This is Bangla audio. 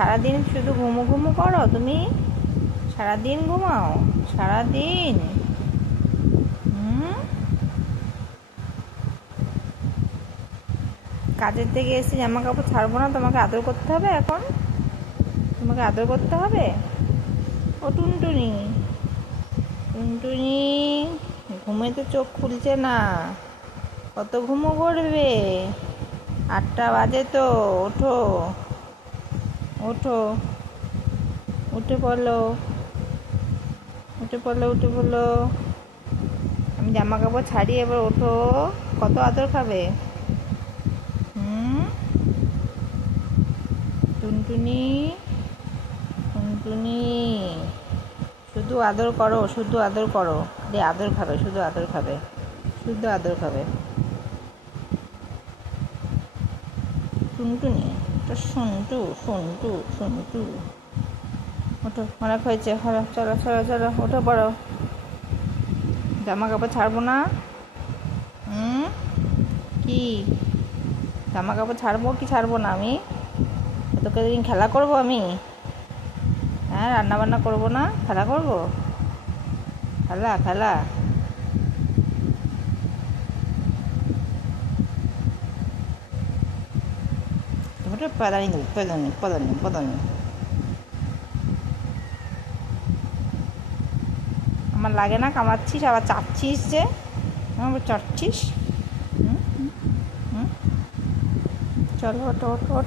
সারাদিন শুধু ঘুমো ঘুমো করো তুমি? সারাদিন ঘুমাও? সারাদিন? হুম। কাজের থেকে এসে জামা কাপড় ছাড়বো না, তোমাকে আদর করতে হবে এখন? তোমাকে আদর করতে হবে? ও টুনটুনি, টুনটুনি, ঘুমে তো চোখ খুলছে না, কত ঘুমো করবে? 8টা বাজে তো, ওঠো, ওঠো, উঠে পড়লো, উঠে পড়লো, উঠে পড়লো। আমি জামা কাপড় ছাড়ি, এবার ওঠো। কত আদর খাবে? হুম। টুনটুনি, টুনটুনি, শুধু আদর করো, শুধু আদর করো। আদর খাবে, শুধু আদর খাবে, শুধু আদর খাবে। টুনটুনি, তো সন্টু, সন্টু, সন্টু। ওঠো, অনেক হয়েছে, হলো, চলো চলো চলো, ওঠো পড়ো। জামা কাপড় ছাড়বো না? হুম। কি জামা কাপড় ছাড়বো কি ছাড়বো না আমি? তোকে দিন খেলা করবো আমি? হ্যাঁ, রান্না বান্না করবো না, খেলা করবো? খেলা খেলা। ওটা পাদানি পাদানি পাদানি পাদানি। আমার লাগে না, কামাচ্ছিস আবার চাপছিস যে, আমার চটছিস। হুম হুম হুম। চলো, ওঠ ওঠ ওঠ।